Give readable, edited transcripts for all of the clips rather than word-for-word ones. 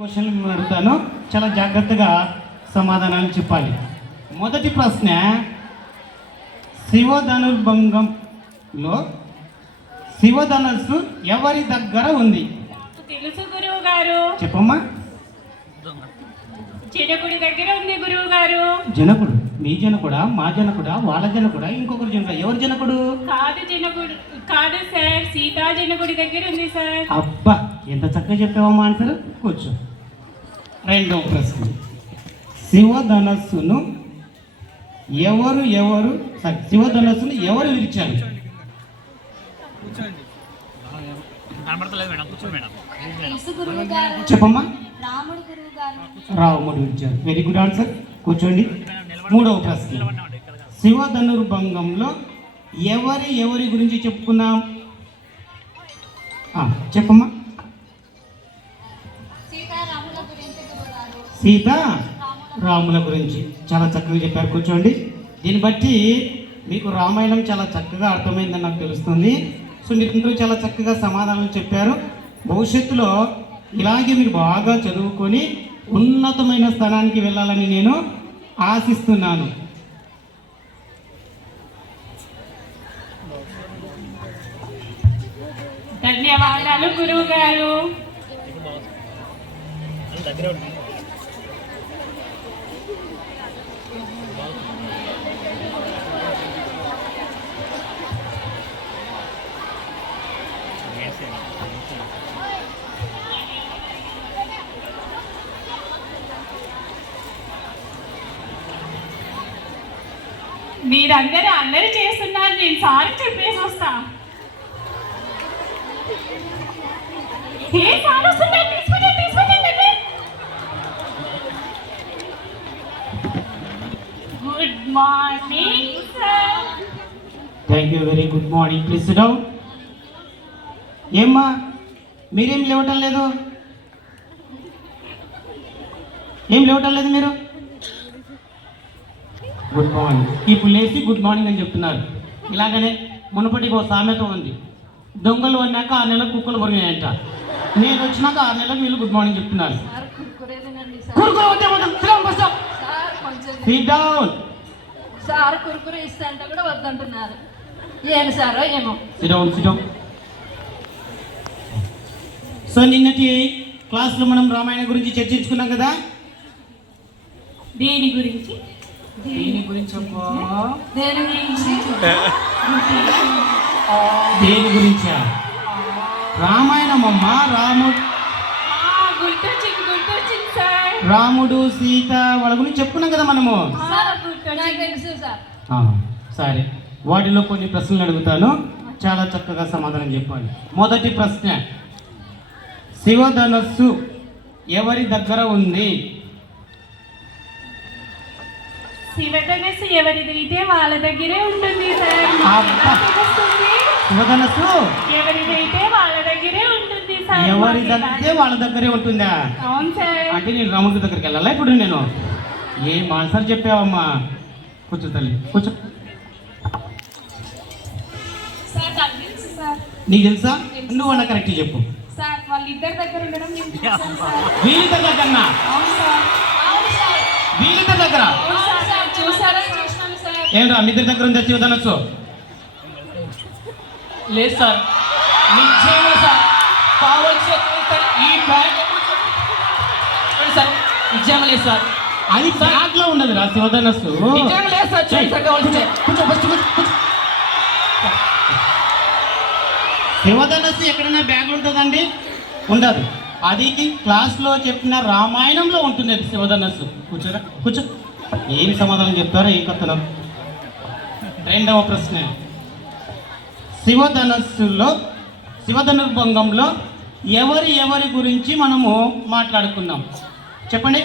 క్వశ్చన్లు మిమ్మల్ని అడుగుతాను, చాలా జాగ్రత్తగా సమాధానాలు చెప్పాలి. మొదటి ప్రశ్న, శివధనుర్భంగంలో శివధనస్సు ఎవరి దగ్గర ఉంది? తెలుసు గురువు గారు. చెప్పమ్మా. జనకుడి దగ్గర ఉంది గురువు గారు. జనకుడు? మీ జనకుడా, మా జనకుడా, వాళ్ళ జనకుడా, ఇంకొకరు జనకుడా? ఎవరు జనకుడు? కాదు జనకుడు కాదు సార్, సీతా జనకుడి దగ్గర ఉంది సార్. అబ్బా, ఎంత చక్కగా చెప్పావమ్మా ఆన్సర్. కూర్చో. రెండవ ప్రశ్న, శివధనస్సును శివధనస్సును ఎవరు విరిచారు? చెప్పమ్మా. రాముడు విరిచారు. Very good answer. కూర్చోండి. మూడవ ప్రశ్న, శివధనుర్భంగంలో ఎవరి గురించి చెప్పుకున్నాం? చెప్పమ్మా. సీత రాముల గురించి చాలా చక్కగా చెప్పారు. కూర్చోండి. దీన్ని బట్టి మీకు రామాయణం చాలా చక్కగా అర్థమైందని నాకు తెలుస్తుంది. సో మీరందరూ చాలా చక్కగా సమాధానాలు చెప్పారు. భవిష్యత్తులో ఇలాగే మీరు బాగా చదువుకొని ఉన్నతమైన స్థానానికి వెళ్ళాలని నేను ఆశిస్తున్నాను. ధన్యవాదాలు గురువు గారు. మీరందరూ అందరూ చేస్తున్నారు, నేను సార్ చెప్పేసి వస్తా. Good morning sir. Thank you. Very good morning. Please SIT down. ఏమ్మా మీరేం లేవటం లేదు? ఏం లేవటం లేదు మీరు? Good morning. ఇప్పుడు లేచి గుడ్ మార్నింగ్ అని చెప్తున్నారు. ఇలాగనే మునుపటికి ఒక సామెత ఉంది, దొంగలు అన్నాక 6 నెలలకు కుక్కలు కొరిగాయంట. నేను వచ్చినాక 6 నెలలకు వీళ్ళు గుడ్ మార్నింగ్ చెప్తున్నారు. SIT down. సార్ కురుకురే ఇస్తా అంటే కూడా వద్దంటున్నారు. ఏమి సారో ఏమో. SIT down, SIT down. So నిన్నటి క్లాస్లో మనం రామాయణం గురించి చర్చించుకున్నాం కదా. దేని గురించి? దేని గురించి అమ్మా? దేని గురించి? దేని గురించా? రామాయణం అమ్మా. గుర్తొచ్చింది సార్. రాముడు సీత వాళ్ళ గురించి చెప్పుకున్నాం కదా మనము. సరే, వాటిలో కొన్ని ప్రశ్నలు అడుగుతాను, చాలా చక్కగా సమాధానం చెప్పాలి. మొదటి ప్రశ్న, శివధనస్సు ఎవరి దగ్గర ఉంది? శివధనస్సు ఎవరిదైతే వాళ్ళ దగ్గరే ఉంటుంది సార్. శివధనస్సు ఎవరిదైతే వాళ్ళ దగ్గరే ఉంటుంది సార్. ఎవరి దగ్గరే వాళ్ళ దగ్గరే ఉంటుందా? అవును సార్. అంటే నేను రాముడి దగ్గరికి వెళ్ళాలా ఇప్పుడు? నేను ఏం ఆన్సర్ చెప్పావమ్మా. కూర్చో తల్లి, కూర్చో. నీకు తెలుసా? నువ్వు అన్న కరెక్ట్ చెప్పు. సార్ వాళ్ళిద్దరి దగ్గర ఉండడం వీళ్ళిద్దరి దగ్గరనా? వీళ్ళిద్దరి దగ్గర ఏంట్రా మీ ఇద్దరి దగ్గర ఉందా శివధనస్సు? లేదు సార్, నిజంగా సార్. కావాల్సి ఈ బ్యాగ్ సార్, నిజంగా లేదు సార్. అది బ్యాగ్ లో ఉండదు రా శివధనస్సు. నిజంగా లేదు సార్. శివధనస్సు ఎక్కడైనా బ్యాగ్ ఉంటుందండి? ఉండదు. అది క్లాస్లో చెప్పిన రామాయణంలో ఉంటుంది అది శివధనస్సు. కూర్చోరా, కూర్చో. ఏం సమాధానం చెప్తారో ఏం కథలో. రెండవ ప్రశ్న, శివధనుర్భంగంలో ఎవరి గురించి మనము మాట్లాడుకున్నాం? చెప్పండి.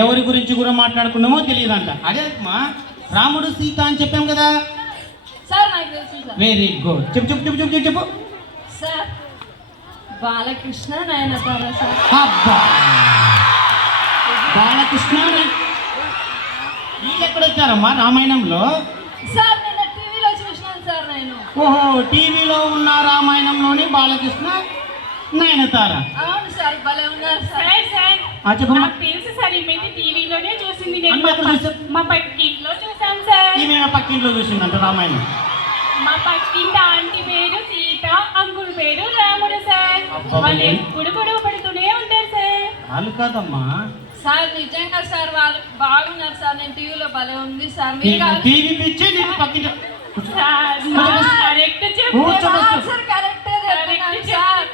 ఎవరి గురించి కూడా మాట్లాడుకున్నామో తెలియదంట. అదే మా రాముడు సీత అని చెప్పాం కదా. Very good. చెప్పు చెప్పు చెప్పు చెప్పు చెప్పు. Sir Balakrishna Nayanthara sir. బాలకృష్ణ వీళ్ళు ఎక్కడ వచ్చారమ్మా రామాయణంలో? సార్ నేను టీవీలో చూసినాను సార్. నేను ఓహో, టీవీలో ఉన్న రామాయణంలోని బాలకృష్ణ నయనతార. అవును సార్, భలే ఉన్నారు సార్. సార్ సార్ చెప్పమ్మా. నాకు తెలుసు సార్, ఈమె టీవీలోనే చూసింది. నేను అమ్మ ఎక్కడ చూసావు? మా పక్కింట్లో చూసాను సార్. ఈమె పక్కింట్లో చూసిందంట రామాయణం. మా పక్కింటి ఆంటీ పేరు సీత, అంకుల్ పేరు రాముడు సార్. అబ్బా, వాళ్ళు భలే. ఎప్పుడు గొడవ పడుతూనే ఉంటారు సార్. వాళ్ళు కాదమ్మా, సార్ నిజంగా సార్ వాళ్ళు బాగున్నారు సార్. నేను టీవీలో భలే ఉంది సార్. మీరు కాదు. టీవీ పిచ్చి నీకు పక్కింట్లో సార్ కరెక్ట్ కూర్చో, చెప్పు. కూర్చో. ఆన్సర్ కరెక్టే చెప్తున్నాను సార్.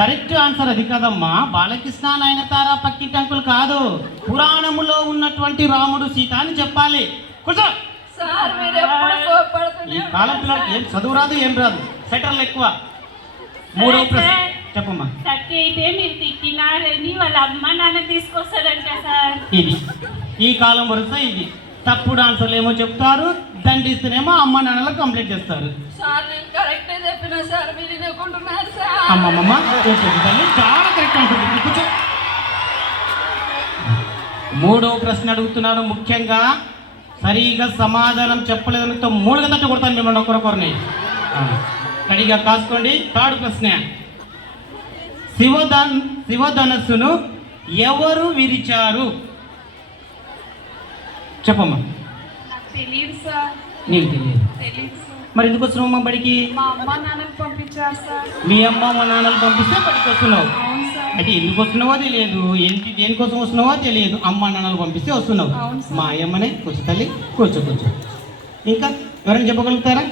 కరెక్ట్ ఆన్సర్ అది కాదమ్మా. బాలకృష్ణ నయనతార పక్కింటి అంకుల్ కాదు, పురాణములో ఉన్నటువంటి రాముడు సీత అని చెప్పాలి. కూర్చో. సార్ మీరు ఎప్పుడు కోపడుతూనే ఈ కాలం పిల్లలకి ఏం చదువు రాదు, ఏం రాదు, సెటర్లు ఎక్కువ. మూడవ ప్రశ్న చెప్పమ్మా. సత్య అయితే మీరు తిట్టినారని వాళ్ళ అమ్మ నాన్న తీసుకొస్తారంట సార్. ఇది ఈ కాలం వరుస ఇది. తప్పుడు ఆన్సర్లు ఏమో చెప్తారు, దండిస్తేనేమో అమ్మ నాన్నలకు కంప్లైంట్ చేస్తారు. సార్ నేను కరెక్టే చెప్పిన సార్, మీరు వినుకుంటున్నారు సార్. అమ్మమ్మ తల్లి చాలా కరెక్ట్ అంటుంది. కూర్చో. మూడవ ప్రశ్న అడుగుతున్నాను. ముఖ్యంగా సరిగా సమాధానం చెప్పలేదంటే 3 గంటలు కొడతాను మిమ్మల్ని ఒకరికొకరిని. రెడీగా కాసుకోండి. థర్డ్ ప్రశ్న, శివధనస్సును ఎవరు విరిచారు? చెప్పమ్మా. నాకు తెలియదు సార్. నీకు తెలియదు. తెలియదు సార్. మరి ఎందుకు వస్తున్నావు మా బడికి? మా అమ్మ నాన్నకు పంపించారు సార్. మీ అమ్మ మా నాన్నలు పంపిస్తే బడికి వస్తున్నావు. అవును సార్. అయితే ఎందుకు వస్తున్నావో తెలియదు, దేనికోసం వస్తున్నావో తెలియదు. అమ్మ నాన్నలు పంపిస్తే వస్తున్నావు. అవును సార్. మా అమ్మనే కూర్చో తల్లి, కూర్చో కూర్చో. ఇంకా ఎవరైనా చెప్పగలుగుతారా?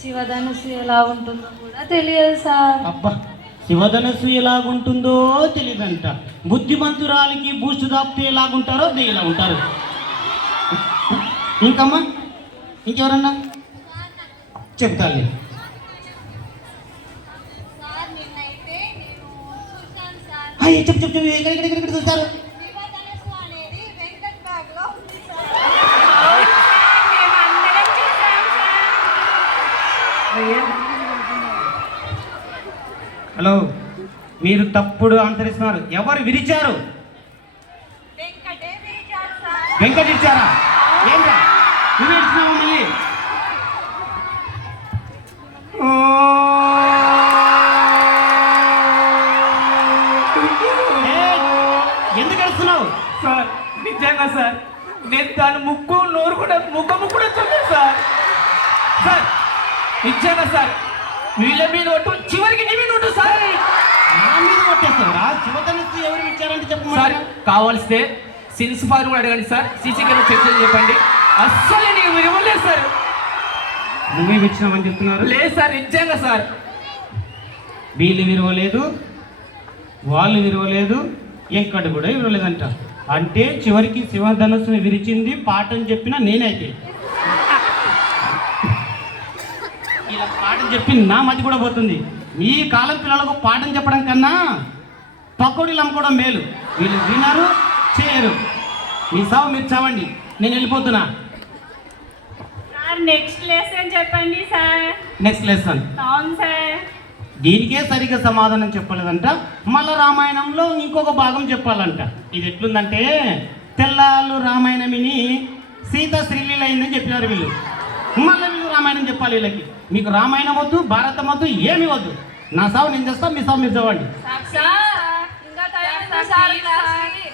శివధనుసు ఎలా ఉంటుందో కూడా తెలియదు సార్. అబ్బా, శివధనస్సు ఎలాగుంటుందో తెలియదంట. బుద్ధిమంతురాలికి బూస్ట్ దాపితే ఎలాగుంటారో ఇలా ఉంటారు. ఇంకమ్మా, ఇంకెవరన్నా చెప్తాను. సార్ నిన్నైతే నేను చూశాను సార్. చెప్పు చెప్పు చెప్పు, ఎక్కడ చూస్తారు? శివధనస్సు అనేది వెంకట్ బ్యాగ్ లో ఉంది సార్. మేమందరం చూసాం సార్. హలో, మీరు తప్పుడు ఆన్సర్ ఇస్తున్నారు. ఎవరు విరిచారు? వెంకటే విరిచాడు సార్. వెంకట్ ఇచ్చారా? ఏంటా నువ్వు ఇచ్చినావా మళ్ళీ? ఎందుకు అడుస్తున్నావు? సార్ నిజంగా సార్, నేను దాని ముక్కు నోరు కూడా ముఖము కూడా చూడలేదు సార్. సార్ నిజంగా సార్, వీళ్ళ మీద ఒట్టు చివరికి నీ మీద ఒట్టు సార్. నా మీద కొట్టేస్తారా? శివధనస్సు ఎవరు ఇచ్చారంటే సార్ చెప్పమంటారా? కావాల్స్తే సిన్స్ ఫార్ కూడా అడగండి సార్, సీసీ కెమెరా చెక్ చేసి చెప్పండి. అస్సలు నేను విరవలేదు సార్. నువ్వే ఇచ్చినామని చెప్తున్నారు. లేదు సార్, నిజంగా సార్. వీళ్ళు విరవలేదు, వాళ్ళు విరవలేదు, ఎంకట కూడా విరవలేదంట. అంటే చివరికి శివధనస్సుని విరిచింది పాఠం చెప్పిన నేనైతే. ఇలా పాఠం చెప్పి నా మతి కూడా పోతుంది. ఈ కాలం పిల్లలకు పాఠం చెప్పడం కన్నా పకోడీలు అమ్ముకోవడం మేలు. వీళ్ళు వినరు, చేయరు. మీ సావు మీరు చావండి, నేను వెళ్ళిపోతున్నా. సార్ నెక్స్ట్ లెసన్ చెప్పండి సార్. Next lesson. అవును సార్. దీనికే సరిగ్గా సమాధానం చెప్పలేదంట. మళ్ళా రామాయణంలో ఇంకొక భాగం చెప్పాలంట. ఇది ఎట్లుందంటే, తెల్లాళ్ళు రామాయణం విని సీత శ్రీలీల అయిందని చెప్పినారు వీళ్ళు. మళ్ళీ వీళ్ళు రామాయణం చెప్పాలి వీళ్ళకి. మీకు రామాయణం వద్దు, భారతం వద్దు, ఏమి వద్దు. నా సావు నేను చేస్తా, మీ సావు మీరు చదవండి. సార్ ఇంకా టైం ఉంది సార్ క్లాస్కి.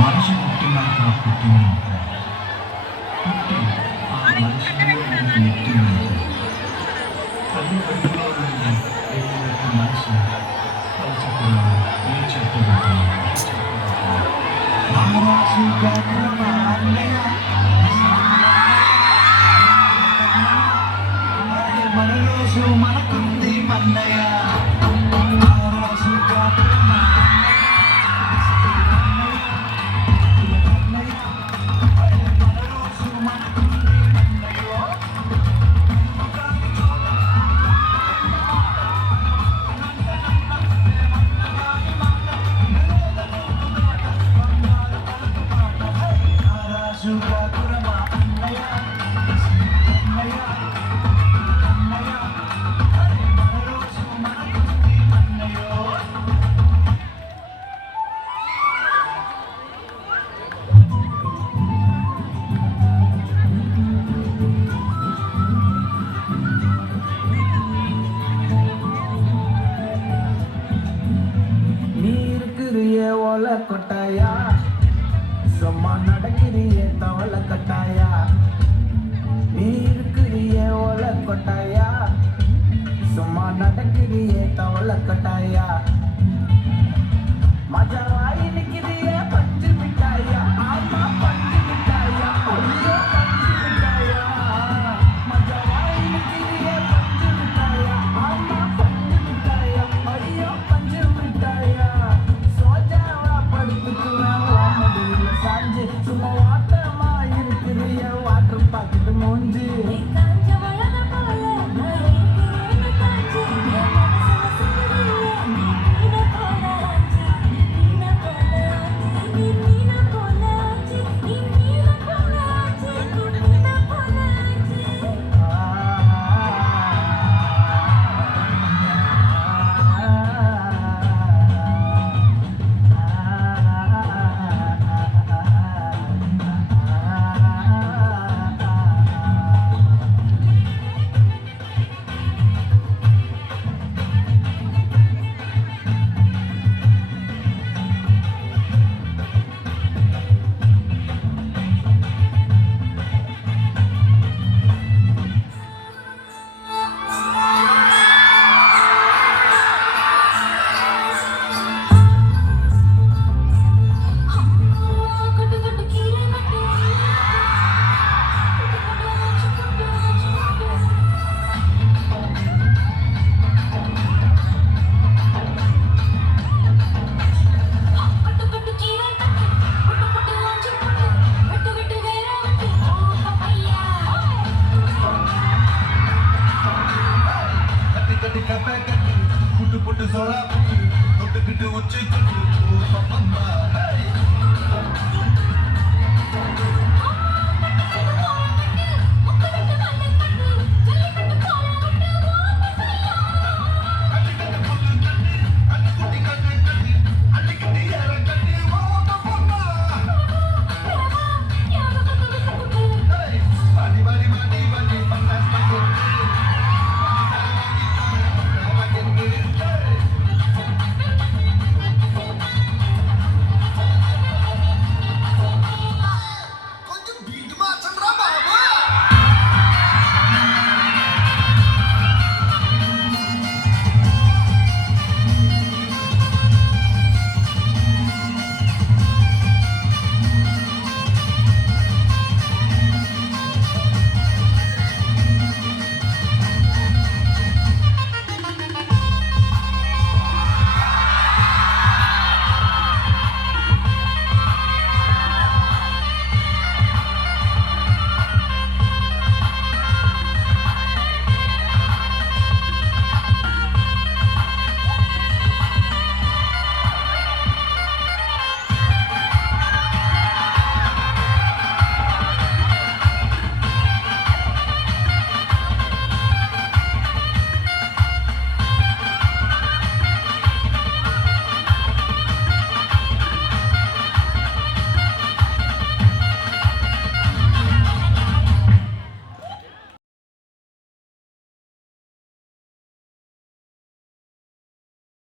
మనిషి పుట్టినాక పుట్టినాక పుట్టి ఆ మనిషిని నెట్టినాక తల్లి కడుపులో నుండి వెళ్ళినట్టు మనిషి పలచకుండా ఏ చెట్టు మహారాజు మన రోజు మనకుంది మన్నయ్య. சும்மா நடக்கிறியே தவள கட்டாயா நீ இருக்கிறியே ஓல கொட்டாயா சும்மா நடக்கிறியே தவள கட்டாயா மஜாவாய் நிக்கிறியே பஞ்சு மிட்டாயா ஆமா பஞ்சு மிட்டாயா ஐயோ பஞ்சு மிட்டாயா மஜாவாய் நிக்கிறியே பஞ்சு மிட்டாயா ஆமா பஞ்சு மிட்டாயா ஐயோ பஞ்சு மிட்டாயா சோஜாவா படுத்துக்குவேன் வாமடியில் சாஞ்சு சும்மா வாட்டமா இருக்கிறிய வாட்டர் பாக்கெட்டு மூஞ்சி